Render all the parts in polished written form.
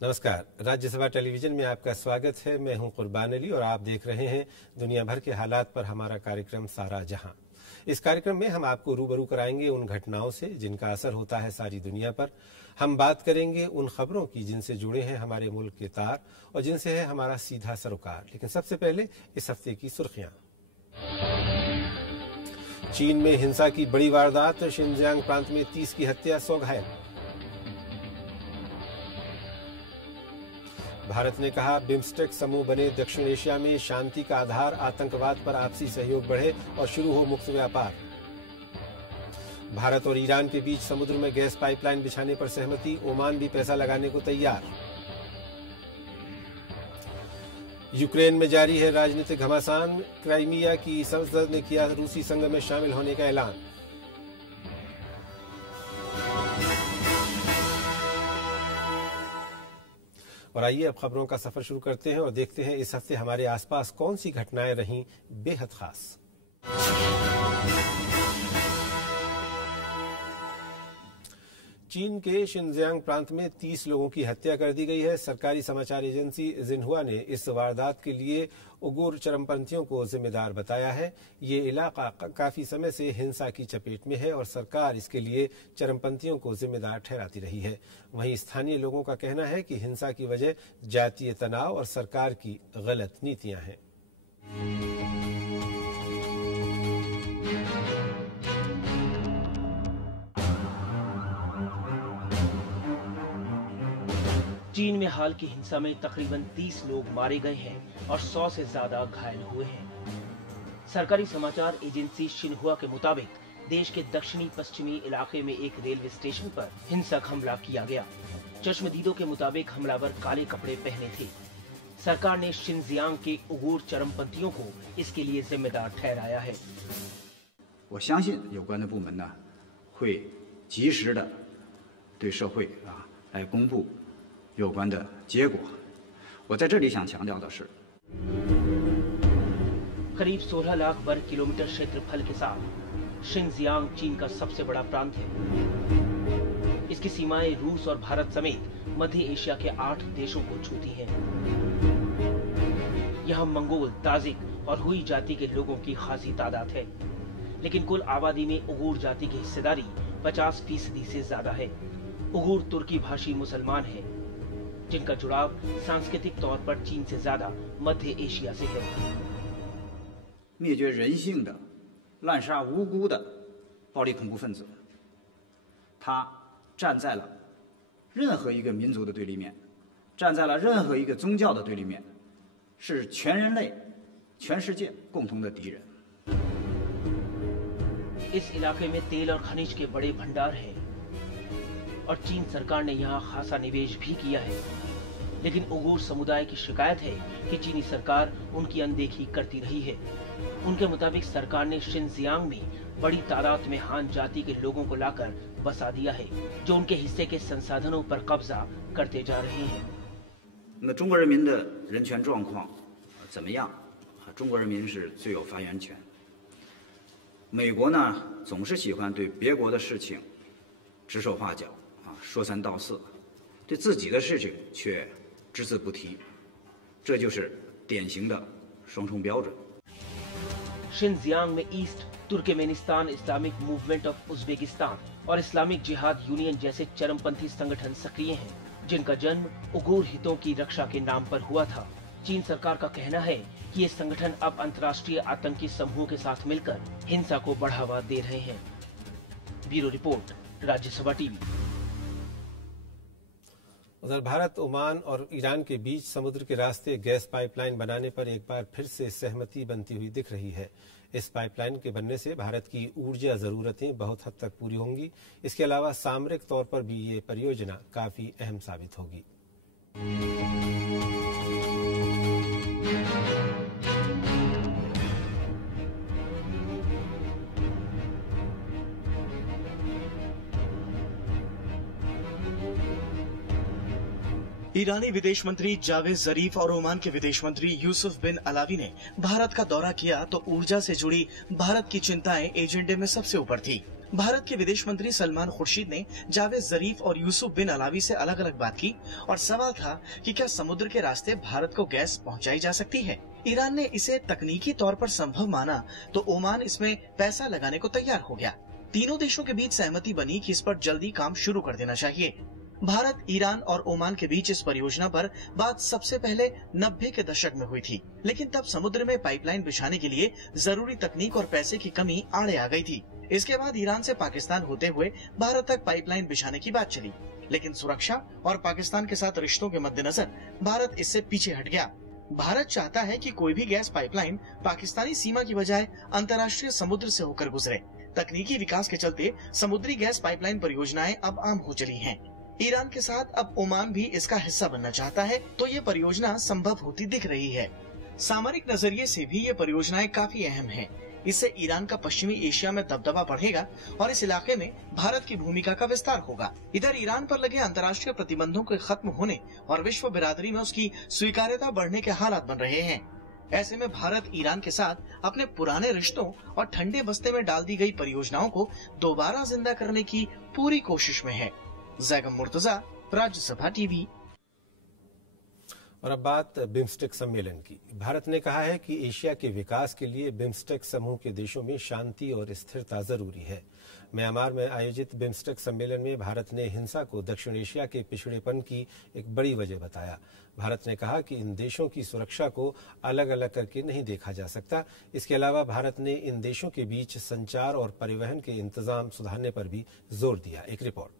नमस्कार, राज्यसभा टेलीविजन में आपका स्वागत है। मैं हूं कुर्बान अली और आप देख रहे हैं दुनिया भर के हालात पर हमारा कार्यक्रम सारा जहां। इस कार्यक्रम में हम आपको रूबरू कराएंगे उन घटनाओं से जिनका असर होता है सारी दुनिया पर। हम बात करेंगे उन खबरों की जिनसे जुड़े हैं हमारे मुल्क के तार और जिनसे है हमारा सीधा सरोकार। लेकिन सबसे पहले इस हफ्ते की सुर्खियां। चीन में हिंसा की बड़ी वारदात, शिनजियांग प्रांत में 30 की हत्या, 100 घायल। भारत ने कहा बिम्स्टेक समूह बने दक्षिण एशिया में शांति का आधार, आतंकवाद पर आपसी सहयोग बढ़े और शुरू हो मुक्त व्यापार। भारत और ईरान के बीच समुद्र में गैस पाइपलाइन बिछाने पर सहमति, ओमान भी पैसा लगाने को तैयार। यूक्रेन में जारी है राजनीतिक घमासान, क्राइमिया की संसद ने किया रूसी संघ में शामिल होने का ऐलान। और आइए अब खबरों का सफर शुरू करते हैं और देखते हैं इस हफ्ते हमारे आसपास कौन सी घटनाएं रहीं बेहद खास। चीन के शिनजियांग प्रांत में 30 लोगों की हत्या कर दी गई है। सरकारी समाचार एजेंसी जिन्हुआ ने इस वारदात के लिए उगुर चरमपंथियों को जिम्मेदार बताया है। ये इलाका काफी समय से हिंसा की चपेट में है और सरकार इसके लिए चरमपंथियों को जिम्मेदार ठहराती रही है। वहीं स्थानीय लोगों का कहना है कि हिंसा की वजह जातीय तनाव और सरकार की गलत नीतियां हैं। चीन में हाल की हिंसा में तकरीबन 30 लोग मारे गए हैं और 100 से ज्यादा घायल हुए हैं। सरकारी समाचार एजेंसी शिन्हुआ के मुताबिक देश के दक्षिणी पश्चिमी इलाके में एक रेलवे स्टेशन पर हिंसक हमला किया गया। चश्मदीदों के मुताबिक हमलावर काले कपड़े पहने थे। सरकार ने शिनजियांग के उगुर चरमपंथियों को इसके लिए जिम्मेदार ठहराया है। 我相信有关的部门呢会及时的对社会来公布 有关的结果。我在这里想强调的是， करीब 16 लाख वर्ग किलोमीटर क्षेत्रफल के साथ शिनजियांग चीन का सबसे बड़ा प्रांत है। इसकी सीमाएं रूस और भारत समेत मध्य एशिया के 8 देशों को छूती हैं। यहाँ मंगोल, ताजिक और हुई जाति के लोगों की खासी तादाद है, लेकिन कुल आबादी में उगुर जाति की हिस्सेदारी 50% से ज्यादा है। उगुर तुर्की भाषी मुसलमान हैं, जिनका जुड़ाव सांस्कृतिक तौर पर चीन से ज्यादा मध्य एशिया से है। 灭绝人性的、滥杀无辜的暴力恐怖分子，他站在了任何一个民族的对立面，站在了任何一个宗教的对立面，是全人类、全世界共同的敌人。 इस इलाके में तेल और खनिज के बड़े भंडार हैं और चीन सरकार ने यहाँ खासा निवेश भी किया है, लेकिन उगुर समुदाय की शिकायत है कि चीनी सरकार उनकी अनदेखी करती रही है। उनके मुताबिक सरकार ने शिनजियांग में बड़ी तादाद में हान जाति के लोगों को लाकर बसा दिया है, जो उनके हिस्से के संसाधनों पर कब्जा करते जा रहे हैं। 那中国人民的人权状况怎么样？中国人民是最有发言权。美国呢，总是喜欢对别国的事情指手画脚。 说三道四，对自己的事情却只字不提，这就是典型的双重标准。 शिनजियांग में east Turkmenistan Islamic movement of Uzbekistan और इस्लामिक जिहाद यूनियन जैसे चरमपंथी संगठन सक्रिय हैं, जिनका जन्म उगुर हितों की रक्षा के नाम पर हुआ था। चीन सरकार का कहना है कि ये संगठन अब अंतर्राष्ट्रीय आतंकी समूहों के साथ मिलकर हिंसा को बढ़ावा दे रहे हैं। Bureau report, Rajya Sabha TV. उधर भारत, ओमान और ईरान के बीच समुद्र के रास्ते गैस पाइपलाइन बनाने पर एक बार फिर से सहमति बनती हुई दिख रही है। इस पाइपलाइन के बनने से भारत की ऊर्जा जरूरतें बहुत हद तक पूरी होंगी। इसके अलावा सामरिक तौर पर भी ये परियोजना काफी अहम साबित होगी। ईरानी विदेश मंत्री जावेद जरीफ और ओमान के विदेश मंत्री यूसुफ बिन अलावी ने भारत का दौरा किया तो ऊर्जा से जुड़ी भारत की चिंताएं एजेंडे में सबसे ऊपर थी। भारत के विदेश मंत्री सलमान खुर्शीद ने जावेद जरीफ और यूसुफ बिन अलावी से अलग अलग बात की और सवाल था कि क्या समुद्र के रास्ते भारत को गैस पहुंचाई जा सकती है। ईरान ने इसे तकनीकी तौर पर संभव माना तो ओमान इसमें पैसा लगाने को तैयार हो गया। तीनों देशों के बीच सहमति बनी कि इस पर जल्दी काम शुरू कर देना चाहिए। भारत, ईरान और ओमान के बीच इस परियोजना पर बात सबसे पहले 90 के दशक में हुई थी, लेकिन तब समुद्र में पाइपलाइन बिछाने के लिए जरूरी तकनीक और पैसे की कमी आड़े आ गई थी। इसके बाद ईरान से पाकिस्तान होते हुए भारत तक पाइपलाइन बिछाने की बात चली, लेकिन सुरक्षा और पाकिस्तान के साथ रिश्तों के मद्देनजर भारत इससे पीछे हट गया। भारत चाहता है कि कोई भी गैस पाइपलाइन पाकिस्तानी सीमा की बजाय अंतर्राष्ट्रीय समुद्र से होकर गुजरे। तकनीकी विकास के चलते समुद्री गैस पाइपलाइन परियोजनाएं अब आम हो चली हैं। ईरान के साथ अब ओमान भी इसका हिस्सा बनना चाहता है, तो ये परियोजना संभव होती दिख रही है। सामरिक नजरिए से भी ये परियोजनाएं काफी अहम हैं। इससे ईरान का पश्चिमी एशिया में दबदबा बढ़ेगा और इस इलाके में भारत की भूमिका का विस्तार होगा। इधर ईरान पर लगे अंतर्राष्ट्रीय प्रतिबंधों के खत्म होने और विश्व बिरादरी में उसकी स्वीकार्यता बढ़ने के हालात बन रहे हैं। ऐसे में भारत ईरान के साथ अपने पुराने रिश्तों और ठंडे बस्ते में डाल दी गई परियोजनाओं को दोबारा जिंदा करने की पूरी कोशिश में है। जैगम मुर्तजा, राज्यसभा टीवी। और अब बात बिम्स्टेक सम्मेलन की। भारत ने कहा है कि एशिया के विकास के लिए बिम्स्टेक समूह के देशों में शांति और स्थिरता जरूरी है। म्यांमार में आयोजित बिम्स्टेक सम्मेलन में भारत ने हिंसा को दक्षिण एशिया के पिछड़ेपन की एक बड़ी वजह बताया। भारत ने कहा कि इन देशों की सुरक्षा को अलग अलग करके नहीं देखा जा सकता। इसके अलावा भारत ने इन देशों के बीच संचार और परिवहन के इंतजाम सुधारने पर भी जोर दिया। एक रिपोर्ट।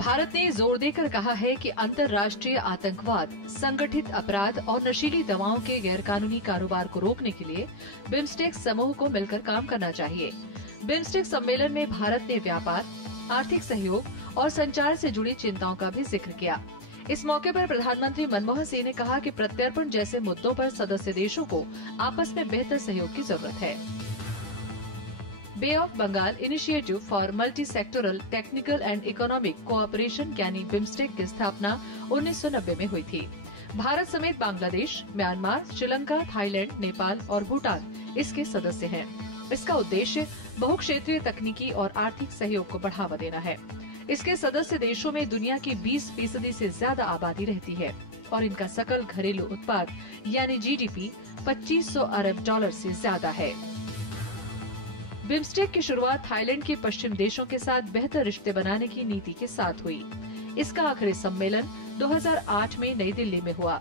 भारत ने जोर देकर कहा है कि अंतर्राष्ट्रीय आतंकवाद, संगठित अपराध और नशीली दवाओं के गैरकानूनी कारोबार को रोकने के लिए बिम्स्टेक समूह को मिलकर काम करना चाहिए। बिम्स्टेक सम्मेलन में भारत ने व्यापार, आर्थिक सहयोग और संचार से जुड़ी चिंताओं का भी जिक्र किया। इस मौके पर प्रधानमंत्री मनमोहन सिंह ने कहा कि प्रत्यर्पण जैसे मुद्दों पर सदस्य देशों को आपस में बेहतर सहयोग की जरूरत है। Bay of Bengal initiative for multi sectoral technical and economic cooperation यानी बिम्स्टेक की स्थापना 1990 में हुई थी। भारत समेत बांग्लादेश, म्यांमार, श्रीलंका, थाईलैंड, नेपाल और भूटान इसके सदस्य हैं। इसका उद्देश्य बहुक्षेत्रीय तकनीकी और आर्थिक सहयोग को बढ़ावा देना है। इसके सदस्य देशों में दुनिया की 20% से ज्यादा आबादी रहती है और इनका सकल घरेलू उत्पाद यानी जीडीपी 2500 अरब डॉलर से ज्यादा है। बिम्स्टेक की शुरुआत थाईलैंड के पश्चिम देशों के साथ बेहतर रिश्ते बनाने की नीति के साथ हुई। इसका आखिरी सम्मेलन 2008 में नई दिल्ली में हुआ।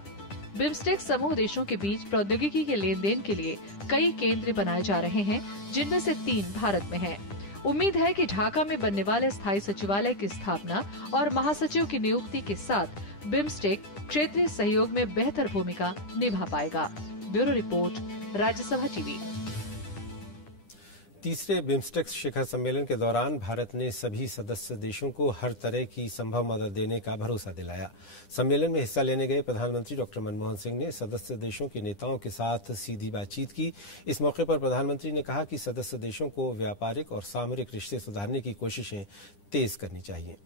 बिम्स्टेक समूह देशों के बीच प्रौद्योगिकी के लेन देन के लिए कई केंद्र बनाए जा रहे हैं, जिनमें से 3 भारत में हैं। उम्मीद है कि ढाका में बनने वाले स्थायी सचिवालय की स्थापना और महासचिव की नियुक्ति के साथ बिम्स्टेक क्षेत्रीय सहयोग में बेहतर भूमिका निभा पाएगा। Bureau report, Rajya Sabha TV. तीसरे बिम्स्टेक शिखर सम्मेलन के दौरान भारत ने सभी सदस्य देशों को हर तरह की संभव मदद देने का भरोसा दिलाया। सम्मेलन में हिस्सा लेने गए प्रधानमंत्री डॉक्टर मनमोहन सिंह ने सदस्य देशों के नेताओं के साथ सीधी बातचीत की। इस मौके पर प्रधानमंत्री ने कहा कि सदस्य देशों को व्यापारिक और सामरिक रिश्ते सुधारने की कोशिशें तेज करनी चाहिए।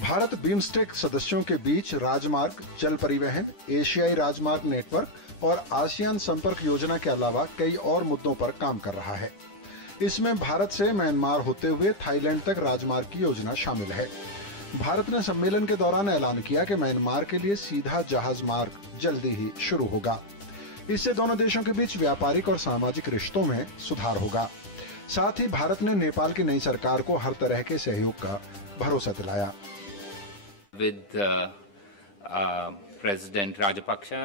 भारत बिम्स्टेक सदस्यों के बीच राजमार्ग, जल परिवहन, एशियाई राजमार्ग नेटवर्क और आसियान संपर्क योजना के अलावा कई और मुद्दों पर काम कर रहा है। इसमें भारत से म्यांमार होते हुए थाईलैंड तक राजमार्ग की योजना शामिल है। भारत ने सम्मेलन के दौरान ऐलान किया कि म्यांमार के लिए सीधा जहाज मार्ग जल्दी ही शुरू होगा। इससे दोनों देशों के बीच व्यापारिक और सामाजिक रिश्तों में सुधार होगा। साथ ही भारत ने नेपाल की नई सरकार को हर तरह के सहयोग का भरोसा दिलाया। With President Rajapaksa,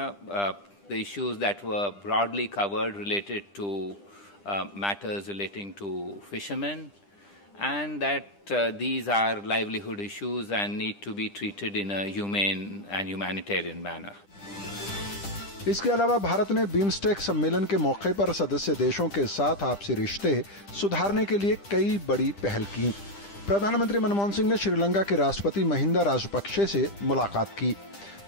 the issues that were broadly covered related to matters relating to fishermen, and that these are livelihood issues and need to be treated in a humane and humanitarian manner. इसके अलावा भारत ने BIMSTEC सम्मेलन के मौके पर सदस्य देशों के साथ आपसी रिश्ते सुधारने के लिए कई बड़ी पहल की। प्रधानमंत्री मनमोहन सिंह ने श्रीलंका के राष्ट्रपति महिंदा राजपक्षे से मुलाकात की।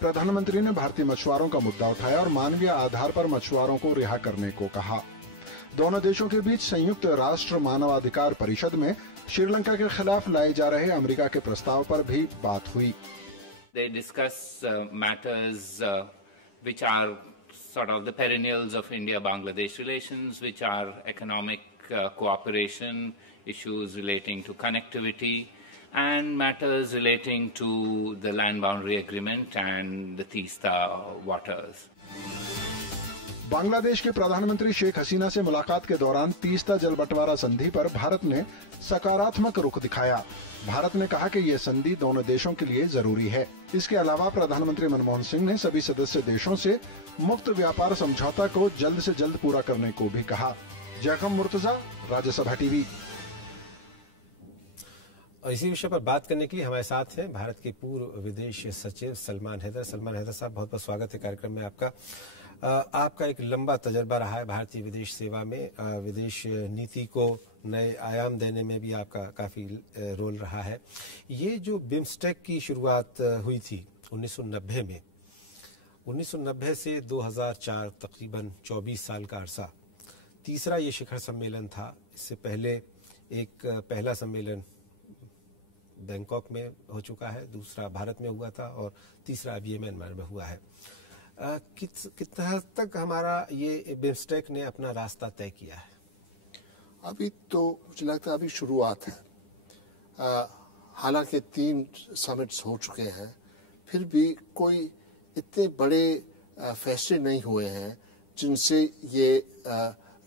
प्रधानमंत्री ने भारतीय मछुआरों का मुद्दा उठाया और मानवीय आधार पर मछुआरों को रिहा करने को कहा। दोनों देशों के बीच संयुक्त राष्ट्र मानवाधिकार परिषद में श्रीलंका के खिलाफ लाए जा रहे अमेरिका के प्रस्ताव पर भी बात हुई। They discuss matters which are sort of the perennials of India-Bangladesh relations, which are economic cooperation, issues relating to connectivity, and matters relating to the land boundary agreement and the Teesta waters. Bangladesh के प्रधानमंत्री शेख हसीना से मुलाकात के दौरान तीस्ता जल बंटवारा संधि पर भारत ने सकारात्मक रुख दिखाया। भारत ने कहा कि ये संधि दोनों देशों के लिए जरूरी है। इसके अलावा प्रधानमंत्री मनमोहन सिंह ने सभी सदस्य देशों से मुक्त व्यापार समझौता को जल्द से जल्द पूरा करने को भी कहा। Jacob Murtaza, Rajya Sabha TV. और इसी विषय पर बात करने के लिए हमारे साथ हैं भारत के पूर्व विदेश सचिव सलमान हैदर। सलमान हैदर साहब, बहुत बहुत स्वागत है कार्यक्रम में आपका। आपका एक लंबा तजर्बा रहा है भारतीय विदेश सेवा में, विदेश नीति को नए आयाम देने में भी आपका काफ़ी रोल रहा है। ये जो बिम्स्टेक की शुरुआत हुई थी 1990 में, 1990 से 2004 तकरीबन 24 साल का अरसा, तीसरा ये शिखर सम्मेलन था। इससे पहले एक पहला सम्मेलन बैंकॉक में हो चुका है, दूसरा भारत में हुआ था और तीसरा अब ये म्यांमार में हुआ है। कितना हद तक हमारा ये बिम्स्टेक ने अपना रास्ता तय किया है? अभी तो मुझे लगता है अभी शुरुआत है। हालांकि 3 समिट्स हो चुके हैं, फिर भी कोई इतने बड़े फैसले नहीं हुए हैं जिनसे ये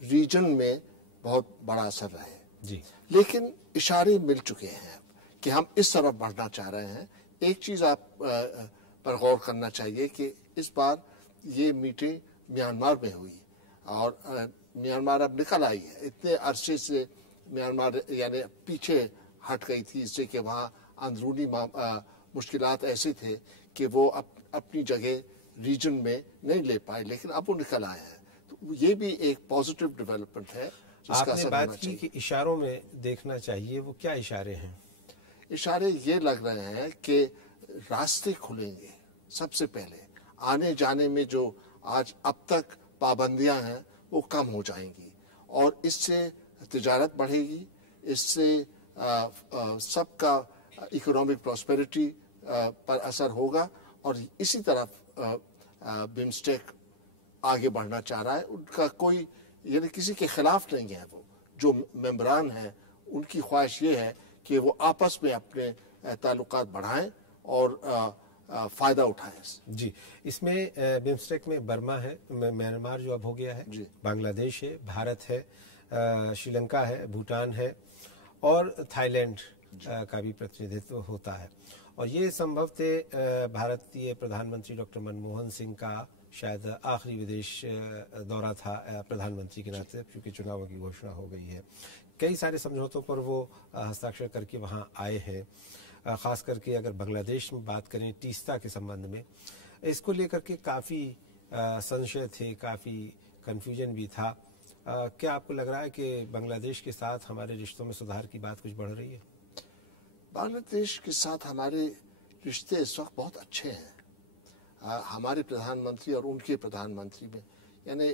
रीजन में बहुत बड़ा असर रहे जी। लेकिन इशारे मिल चुके हैं कि हम इस तरफ बढ़ना चाह रहे हैं। एक चीज़ आप पर गौर करना चाहिए कि इस बार ये मीटिंग म्यांमार में हुई और म्यांमार अब निकल आई है। इतने अरसे से म्यांमार यानी पीछे हट गई थी, इससे कि वहाँ अंदरूनी मुश्किलात ऐसे थे कि वो अपनी जगह रीजन में नहीं ले पाए, लेकिन अब वो निकल आए हैं। तो ये भी एक पॉजिटिव डेवलपमेंट है जिसका असर होना चाहिए। आपने बात की कि इशारों में देखना चाहिए, वो क्या इशारे हैं? इशारे ये लग रहे हैं कि रास्ते खुलेंगे। सबसे पहले आने जाने में जो आज अब तक पाबंदियां हैं वो कम हो जाएंगी और इससे तिजारत बढ़ेगी, इससे सबका इकोनॉमिक प्रॉस्पेरिटी पर असर होगा और इसी तरफ बिम्स्टेक आगे बढ़ना चाह रहा है। उनका कोई यानी किसी के खिलाफ नहीं है। वो जो मेंबरान हैं उनकी ख्वाहिश ये है कि वो आपस में अपने ताल्लुकात बढ़ाएं और फायदा उठाएं। जी, इसमें बिम्स्टेक में बर्मा है, म्यांमार जो अब हो गया है, बांग्लादेश है, भारत है, श्रीलंका है, भूटान है और थाईलैंड का भी प्रतिनिधित्व होता है। और ये संभवतः भारतीय प्रधानमंत्री डॉक्टर मनमोहन सिंह का शायद आखिरी विदेश दौरा था प्रधानमंत्री के नाते, क्योंकि चुनावों की घोषणा हो गई है। कई सारे समझौतों पर वो हस्ताक्षर करके वहाँ आए हैं। खास करके अगर बांग्लादेश में बात करें तीस्ता के संबंध में, इसको लेकर के काफ़ी संशय थे, काफ़ी कन्फ्यूजन भी था। क्या आपको लग रहा है कि बांग्लादेश के साथ हमारे रिश्तों में सुधार की बात कुछ बढ़ रही है? बांग्लादेश के साथ हमारे रिश्ते इस वक्त बहुत अच्छे हैं। हमारे प्रधानमंत्री और उनके प्रधानमंत्री में यानी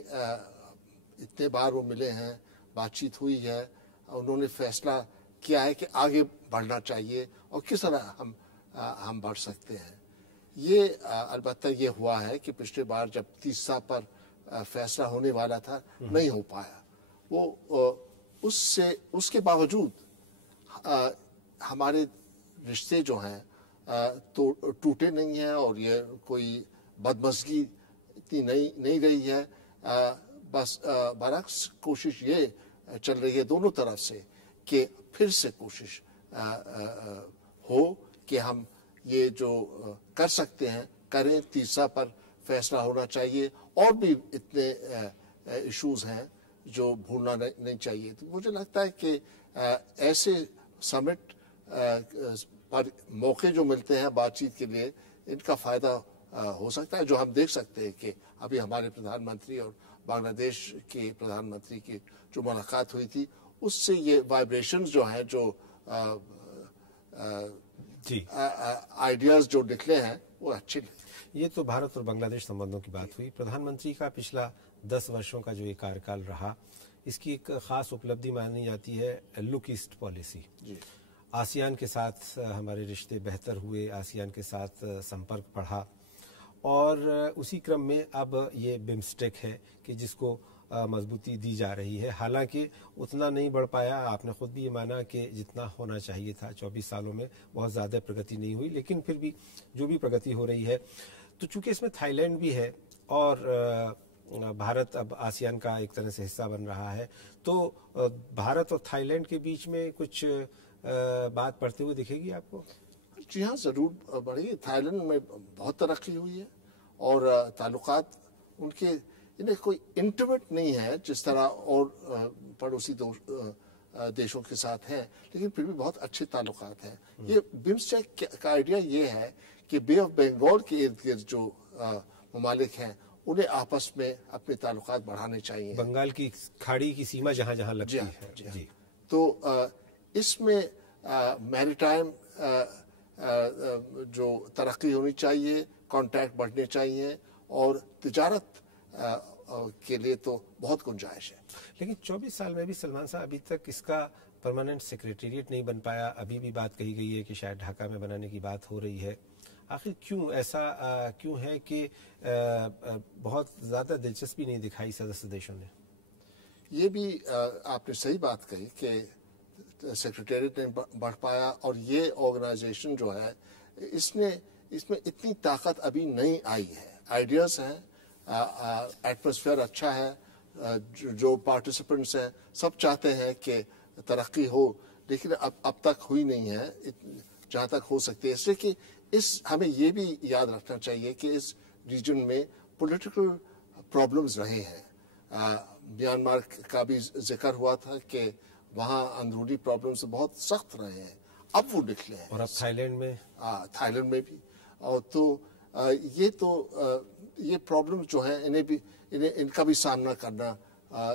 इतने बार वो मिले हैं, बातचीत हुई है, उन्होंने फैसला किया है कि आगे बढ़ना चाहिए और किस तरह हम बढ़ सकते हैं। ये अलबत्ता ये हुआ है कि पिछले बार जब तीस्ता पर फैसला होने वाला था नहीं हो पाया। वो उसके बावजूद हमारे रिश्ते जो हैं तो टूटे नहीं हैं और ये कोई बदमज़गी इतनी नहीं रही है। बस बरअक्स कोशिश ये चल रही है दोनों तरफ से कि फिर से कोशिश हो कि हम ये जो कर सकते हैं करें। तीसरा पर फैसला होना चाहिए और भी इतने इश्यूज हैं जो भूलना नहीं चाहिए। तो मुझे लगता है कि ऐसे समिट पर मौके जो मिलते हैं बातचीत के लिए, इनका फ़ायदा हो सकता है। जो हम देख सकते हैं कि अभी हमारे प्रधानमंत्री और बांग्लादेश के प्रधानमंत्री की जो मुलाकात हुई थी, उससे ये वाइब्रेशंस जो हैं, जो आइडियाज जो निकले हैं, वो अच्छे निकले। ये तो भारत और बांग्लादेश संबंधों की बात हुई। प्रधानमंत्री का पिछला 10 वर्षों का जो ये कार्यकाल रहा, इसकी एक खास उपलब्धि मानी जाती है लुक ईस्ट पॉलिसी। आसियान के साथ हमारे रिश्ते बेहतर हुए, आसियान के साथ संपर्क बढ़ा, और उसी क्रम में अब ये बिम्स्टेक है कि जिसको मजबूती दी जा रही है। हालांकि उतना नहीं बढ़ पाया, आपने खुद भी ये माना कि जितना होना चाहिए था 24 सालों में बहुत ज़्यादा प्रगति नहीं हुई, लेकिन फिर भी जो भी प्रगति हो रही है, तो चूंकि इसमें थाईलैंड भी है और भारत अब आसियान का एक तरह से हिस्सा बन रहा है, तो भारत और थाईलैंड के बीच में कुछ बात बढ़ते हुए दिखेगी आपको? जी हाँ, ज़रूर बढ़ी। थाईलैंड में बहुत तरक्की हुई है और ताल्लुकात उनके इन्हें कोई इंटीमेट नहीं है जिस तरह और पड़ोसी देशों के साथ हैं, लेकिन फिर भी बहुत अच्छे ताल्लुकात हैं। ये बिम्स्टेक का आइडिया ये है कि बे ऑफ बंगाल के इर्द गिर्द जो ममालिक हैं, उन्हें आपस में अपने ताल्लुकात बढ़ाने चाहिए। बंगाल की खाड़ी की सीमा जहाँ जहाँ लगती है। जी। तो इसमें मैरीटाइम जो तरक्की होनी चाहिए, कॉन्टैक्ट बढ़ने चाहिए, और तिजारत के लिए तो बहुत गुंजाइश है। लेकिन 24 साल में भी सलमान साहब अभी तक इसका परमानेंट सेक्रेटेरिएट नहीं बन पाया। अभी भी बात कही गई है कि शायद ढाका में बनाने की बात हो रही है। आखिर क्यों ऐसा क्यों है कि बहुत ज़्यादा दिलचस्पी नहीं दिखाई सदस्य देशों ने? ये भी आपने सही बात कही कि सेक्रेटेरिएट नहीं बढ़ पाया, और ये ऑर्गेनाइजेशन जो है, इसमें इतनी ताकत अभी नहीं आई है। आइडियाज़ हैं, एटमॉस्फेयर अच्छा है, जो पार्टिसिपेंट्स हैं सब चाहते हैं कि तरक्की हो, लेकिन अब तक हुई नहीं है जहाँ तक हो सकती है। इसलिए कि हमें ये भी याद रखना चाहिए कि इस रीजन में पॉलिटिकल प्रॉब्लम्स रहे हैं। म्यांमार का भी जिक्र हुआ था कि वहाँ अंदरूनी प्रॉब्लम्स बहुत सख्त रहे हैं, अब वो निकले हैं। और अब थाईलैंड में भी। और तो ये प्रॉब्लम्स जो हैं, इनका भी सामना करना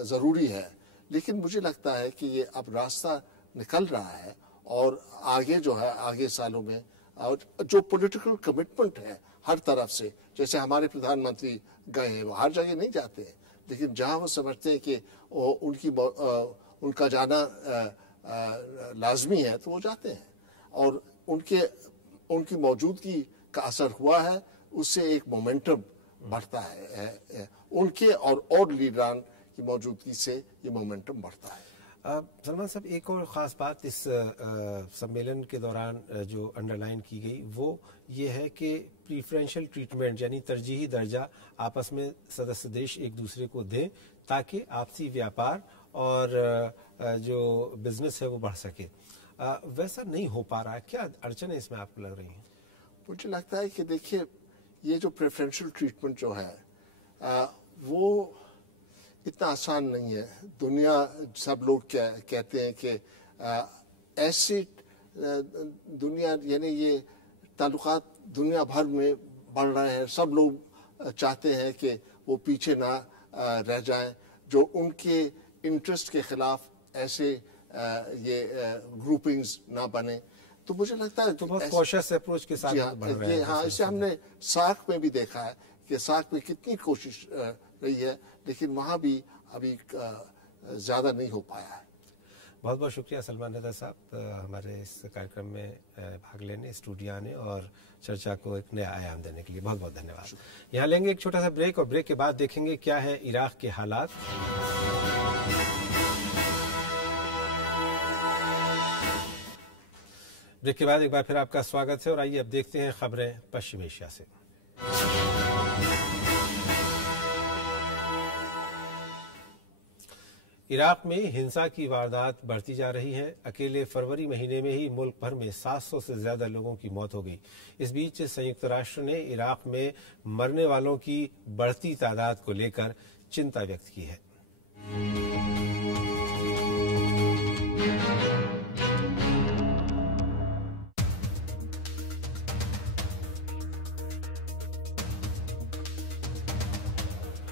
ज़रूरी है। लेकिन मुझे लगता है कि ये अब रास्ता निकल रहा है, और आगे जो है, आगे सालों में जो पॉलिटिकल कमिटमेंट है हर तरफ से, जैसे हमारे प्रधानमंत्री गए हैं, वो हर जगह नहीं जाते हैं, लेकिन जहाँ वो समझते हैं कि उनका जाना लाजमी है, तो वो जाते हैं, और उनकी मौजूदगी का असर हुआ है। उससे एक मोमेंटम बढ़ता है, उनके और लीडरान की मौजूदगी से ये मोमेंटम बढ़ता है। सलमान साहब, एक और ख़ास बात इस सम्मेलन के दौरान जो अंडरलाइन की गई, वो ये है कि प्रीफरेंशियल ट्रीटमेंट यानी तरजीही दर्जा आपस में सदस्य देश एक दूसरे को दें, ताकि आपसी व्यापार और जो बिजनेस है वो बढ़ सके। वैसा नहीं हो पा रहा है, क्या अड़चन है इसमें आपको लग रही है? मुझे लगता है कि देखिए, ये जो प्रेफरेंशियल ट्रीटमेंट जो है, वो इतना आसान नहीं है। दुनिया, सब लोग कहते हैं कि ऐसी दुनिया, यानी ये ताल्लुकात दुनिया भर में बढ़ रहे हैं, सब लोग चाहते हैं कि वो पीछे ना रह जाएं, जो उनके इंटरेस्ट के खिलाफ ऐसे ये ग्रुपिंग्स ना बने। तो मुझे लगता है तो बहुत कॉशियस अप्रोच के साथ बढ़ रहे हैं। हाँ, इसे हमने सार्क में भी देखा है कि सार्क में कितनी कोशिश रही है, लेकिन वहाँ भी अभी ज़्यादा नहीं हो पाया है। बहुत बहुत शुक्रिया सलमान रज़ा साहब, हमारे इस कार्यक्रम में भाग लेने, स्टूडियो आने और चर्चा को एक नया आयाम देने के लिए बहुत बहुत धन्यवाद। यहाँ लेंगे एक छोटा सा ब्रेक, और ब्रेक के बाद देखेंगे क्या है इराक के हालात। ब्रेक के बाद एक बार फिर आपका स्वागत है, और आइए अब देखते हैं खबरें पश्चिम एशिया से। इराक में हिंसा की वारदात बढ़ती जा रही है। अकेले फरवरी महीने में ही मुल्क भर में 700 से ज्यादा लोगों की मौत हो गई। इस बीच संयुक्त राष्ट्र ने इराक में मरने वालों की बढ़ती तादाद को लेकर चिंता व्यक्त की है।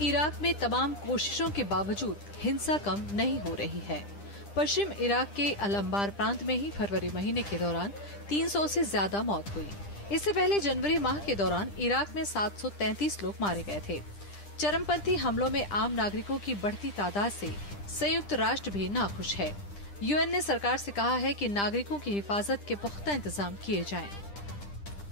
इराक में तमाम कोशिशों के बावजूद हिंसा कम नहीं हो रही है। पश्चिम इराक के अलम्बार प्रांत में ही फरवरी महीने के दौरान 300 से ज्यादा मौत हुई। इससे पहले जनवरी माह के दौरान इराक में 733 लोग मारे गए थे। चरमपंथी हमलों में आम नागरिकों की बढ़ती तादाद से संयुक्त राष्ट्र भी नाखुश है। यूएन ने सरकार से कहा है कि नागरिकों की हिफाजत के पुख्ता इंतजाम किए जाएं।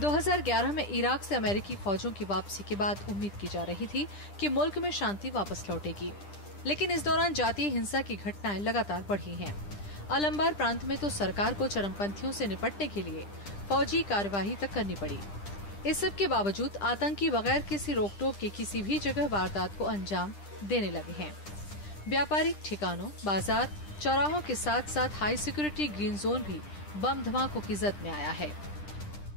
2011 में इराक से अमेरिकी फौजों की वापसी के बाद उम्मीद की जा रही थी कि मुल्क में शांति वापस लौटेगी, लेकिन इस दौरान जातीय हिंसा की घटनाएं लगातार बढ़ी हैं। अलम्बार प्रांत में तो सरकार को चरमपंथियों से निपटने के लिए फौजी कार्यवाही तक करनी पड़ी। इस सब के बावजूद आतंकी बगैर किसी रोक टोक के किसी भी जगह वारदात को अंजाम देने लगे हैं। व्यापारिक ठिकानों, बाजार, चौराहों के साथ साथ हाई सिक्योरिटी ग्रीन जोन भी बम धमाकों की जद में आया है।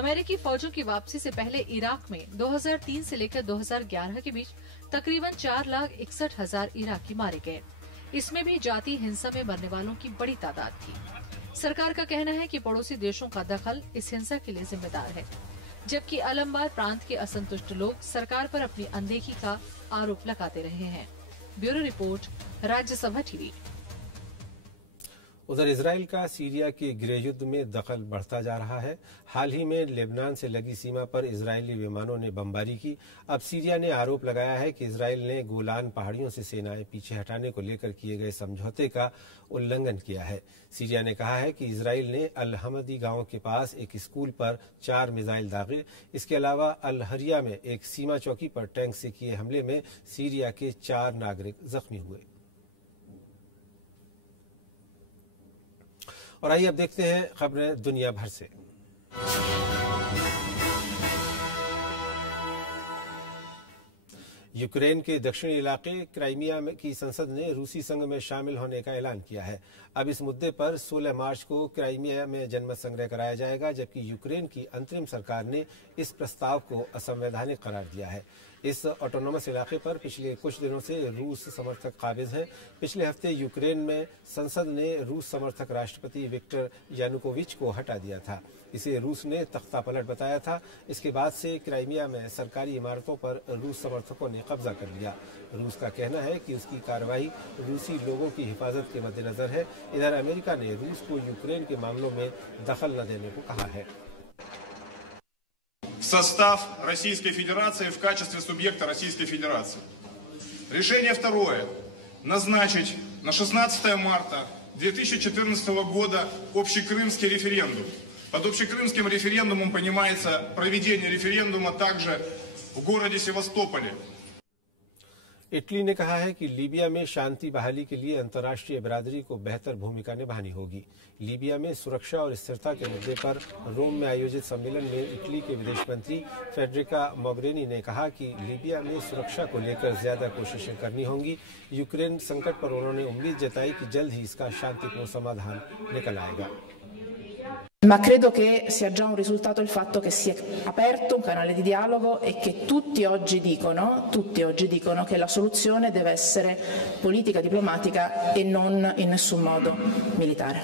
अमेरिकी फौजों की वापसी से पहले इराक में 2003 से लेकर 2011 के बीच तकरीबन 4,61,000 इराकी मारे गए। इसमें भी जातीय हिंसा में मरने वालों की बड़ी तादाद थी। सरकार का कहना है कि पड़ोसी देशों का दखल इस हिंसा के लिए जिम्मेदार है, जबकि अलम्बार प्रांत के असंतुष्ट लोग सरकार पर अपनी अनदेखी का आरोप लगाते रहे हैं। Bureau report, Rajya Sabha TV. उधर इजराइल का सीरिया के गृह युद्ध में दखल बढ़ता जा रहा है। हाल ही में लेबनान से लगी सीमा पर इजरायली विमानों ने बमबारी की। अब सीरिया ने आरोप लगाया है कि इजराइल ने गोलान पहाड़ियों से सेनाएं पीछे हटाने को लेकर किए गए समझौते का उल्लंघन किया है। सीरिया ने कहा है कि इजराइल ने अल हमदी गांव के पास एक स्कूल पर 4 मिसाइल दागे। इसके अलावा अल हरिया में एक सीमा चौकी पर टैंक से किए हमले में सीरिया के 4 नागरिक जख्मी हुए। और आइए अब देखते हैं खबरें दुनिया भर से। यूक्रेन के दक्षिणी इलाके क्राइमिया की संसद ने रूसी संघ में शामिल होने का ऐलान किया है। अब इस मुद्दे पर 16 मार्च को क्राइमिया में जनमत संग्रह कराया जाएगा, जबकि यूक्रेन की अंतरिम सरकार ने इस प्रस्ताव को असंवैधानिक करार दिया है। इस ऑटोनोमस इलाके पर पिछले कुछ दिनों से रूस समर्थक काबिज हैं। पिछले हफ्ते यूक्रेन में संसद ने रूस समर्थक राष्ट्रपति विक्टर यानुकोविच को हटा दिया था। इसे रूस ने तख्ता पलट बताया था। इसके बाद से क्राइमिया में सरकारी इमारतों पर रूस समर्थकों ने कब्जा कर लिया। रूस का कहना है कि उसकी कार्रवाई रूसी लोगों की हिफाजत के मद्देनजर है। इधर अमेरिका ने रूस को यूक्रेन के मामलों में दखल न देने को कहा है। Состав Российской Федерации в качестве субъекта Российской Федерации. Решение второе. Назначить на 16 марта 2014 года общекрымский референдум. Под общекрымским референдумом понимается проведение референдума также в городе Севастополе. इटली ने कहा है कि लीबिया में शांति बहाली के लिए अंतर्राष्ट्रीय बिरादरी को बेहतर भूमिका निभानी होगी। लीबिया में सुरक्षा और स्थिरता के मुद्दे पर रोम में आयोजित सम्मेलन में इटली के विदेश मंत्री फेडरिका मोगेरिनी ने कहा कि लीबिया में सुरक्षा को लेकर ज्यादा कोशिशें करनी होंगी। यूक्रेन संकट पर उन्होंने उम्मीद जताई कि जल्द ही इसका शांतिपूर्ण समाधान निकल आएगा। Ma credo che sia già un risultato il fatto che si è aperto un canale di dialogo e che tutti oggi dicono che la soluzione deve essere politica, diplomatica e non in nessun modo militare.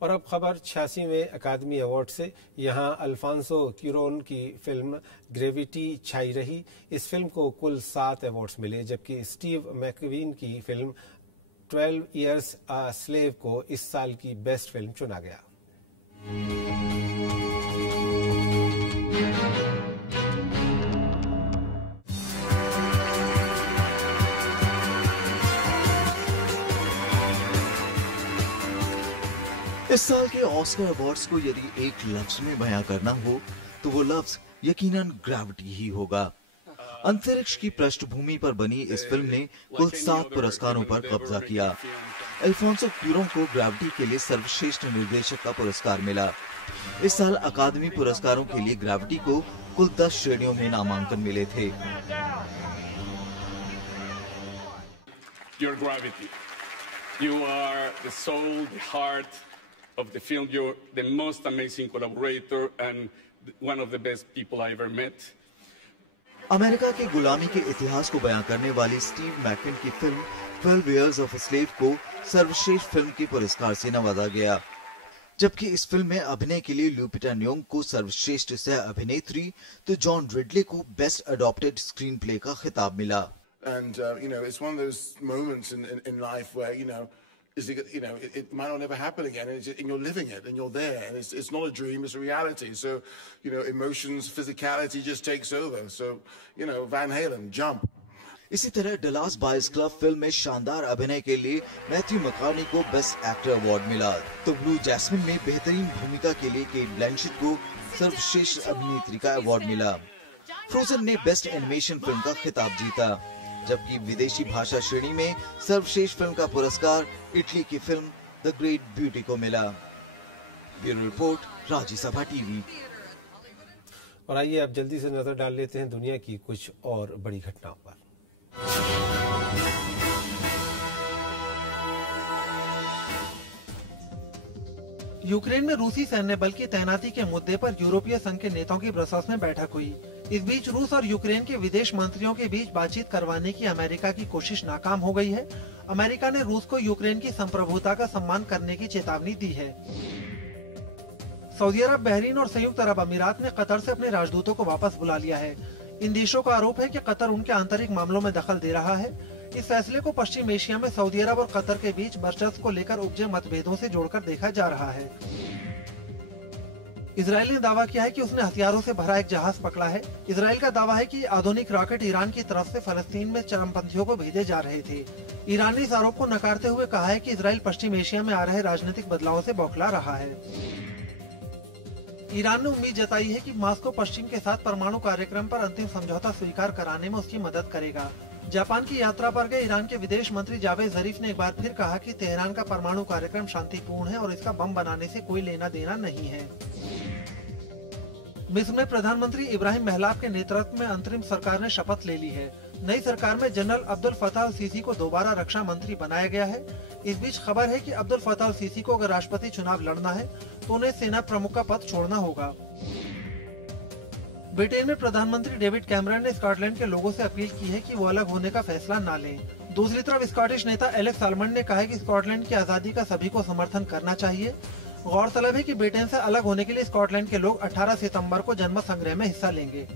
और अब खबर 86वें अकादमी award से। यहाँ Alphonso क्यूरोन की film gravity छाई रही। इस film को कुल 7 अवार्ड्स मिले, जबकि स्टीव मैकवीन की फिल्म 12 Years a Slave को इस साल की बेस्ट फिल्म चुना गया। इस साल के ऑस्कर अवार्ड्स को यदि एक लफ्ज में बयां करना हो तो वो लफ्ज यकीनन ग्रेविटी ही होगा। अंतरिक्ष की पृष्ठभूमि पर बनी इस फिल्म ने कुल 7 पुरस्कारों पर कब्जा किया। अल्फांसो क्यूरोन को ग्रेविटी के लिए सर्वश्रेष्ठ निर्देशक का पुरस्कार मिला। इस साल अकादमी पुरस्कारों के लिए ग्रेविटी को कुल 10 श्रेणियों में नामांकन मिले थे। your gravity. You are the soul, the heart of the film. You're the most amazing collaborator and one of the best people I ever met. America के गुलामी के इतिहास को बयां करने वाली स्टीव मैककिन की film 12 Years of a Slave को सर्वश्रेष्ठ फिल्म के पुरस्कार से नवाजा गया, जबकि इस फिल्म में अभिनय के लिए लुपिटा न्योंग को सर्वश्रेष्ठ सह अभिनेत्री तो जॉन रिडले को बेस्ट अडॉप्टेड स्क्रीन प्ले का खिताब मिला। And it's one of those moments in life where it might not ever happen again, and you're living it, and you're there, and it's not a dream, it's a reality. So emotions, physicality just takes over. So Van Halen, Jump. इसी तरह Dallas boys club film में शानदार अभिनय के लिए Matthew मैककॉनॉगी को best actor award मिला, तो ब्लू जैस्मिन में बेहतरीन भूमिका के लिए केट ब्लैंचेट को सर्वश्रेष्ठ अभिनेत्री का अवार्ड मिला। फ्रोजन ने बेस्ट एनिमेशन फिल्म का खिताब जीता, जबकि विदेशी भाषा श्रेणी में सर्वश्रेष्ठ फिल्म का पुरस्कार इटली की फिल्म द ग्रेट ब्यूटी को मिला। Bureau report, Rajya Sabha TV. और आइए अब जल्दी से नजर डाल लेते हैं दुनिया की कुछ और बड़ी घटनाओं पर। यूक्रेन में रूसी सैन्य बल की तैनाती के मुद्दे पर यूरोपीय संघ के नेताओं की ब्रसेल्स में बैठक हुई। इस बीच रूस और यूक्रेन के विदेश मंत्रियों के बीच बातचीत करवाने की अमेरिका की कोशिश नाकाम हो गई है। अमेरिका ने रूस को यूक्रेन की संप्रभुता का सम्मान करने की चेतावनी दी है। सऊदी अरब, बहरीन और संयुक्त अरब अमीरात ने कतर से अपने राजदूतों को वापस बुला लिया है। इन देशों का आरोप है कि कतर उनके आंतरिक मामलों में दखल दे रहा है। इस फैसले को पश्चिम एशिया में सऊदी अरब और कतर के बीच वर्चस्व को लेकर उपजे मतभेदों से जोड़कर देखा जा रहा है। इजरायल ने दावा किया है कि उसने हथियारों से भरा एक जहाज पकड़ा है। इजरायल का दावा है कि आधुनिक रॉकेट ईरान की तरफ से फलस्तीन में चरमपंथियों को भेजे जा रहे थे। ईरान ने इस आरोप को नकारते हुए कहा है कि इजरायल पश्चिम एशिया में आ रहे राजनीतिक बदलावों से बौखला रहा है। ईरान ने उम्मीद जताई है कि मॉस्को पश्चिम के साथ परमाणु कार्यक्रम पर अंतिम समझौता स्वीकार कराने में उसकी मदद करेगा। जापान की यात्रा पर गए ईरान के विदेश मंत्री जावेद जरीफ ने एक बार फिर कहा कि तेहरान का परमाणु कार्यक्रम शांतिपूर्ण है और इसका बम बनाने से कोई लेना देना नहीं है। मिस्र में प्रधानमंत्री इब्राहिम महलाफ के नेतृत्व में अंतरिम सरकार ने शपथ ले ली है। नई सरकार में जनरल अब्दुल फताह अल सीसी को दोबारा रक्षा मंत्री बनाया गया है। इस बीच खबर है कि अब्दुल फताह अल सीसी को अगर राष्ट्रपति चुनाव लड़ना है तो उन्हें सेना प्रमुख का पद छोड़ना होगा। ब्रिटेन में प्रधानमंत्री डेविड कैमरन ने स्कॉटलैंड के लोगों से अपील की है कि वो अलग होने का फैसला न लें। दूसरी तरफ स्कॉटिश नेता एलेक्स सालमंड ने कहा है कि स्कॉटलैंड की आजादी का सभी को समर्थन करना चाहिए। गौरतलब है कि ब्रिटेन से अलग होने के लिए स्कॉटलैंड के लोग 18 सितंबर को जनमत संग्रह में हिस्सा लेंगे।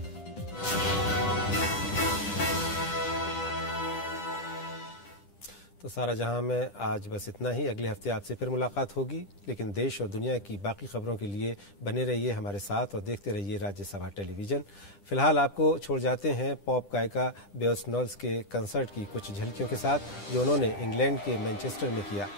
तो सारा जहां में आज बस इतना ही। अगले हफ्ते आपसे फिर मुलाकात होगी, लेकिन देश और दुनिया की बाकी खबरों के लिए बने रहिए हमारे साथ और देखते रहिए राज्यसभा टेलीविजन। फिलहाल आपको छोड़ जाते हैं पॉप गायिका बेयोंस नोल्स के कंसर्ट की कुछ झलकियों के साथ, जो उन्होंने इंग्लैंड के मैनचेस्टर में किया।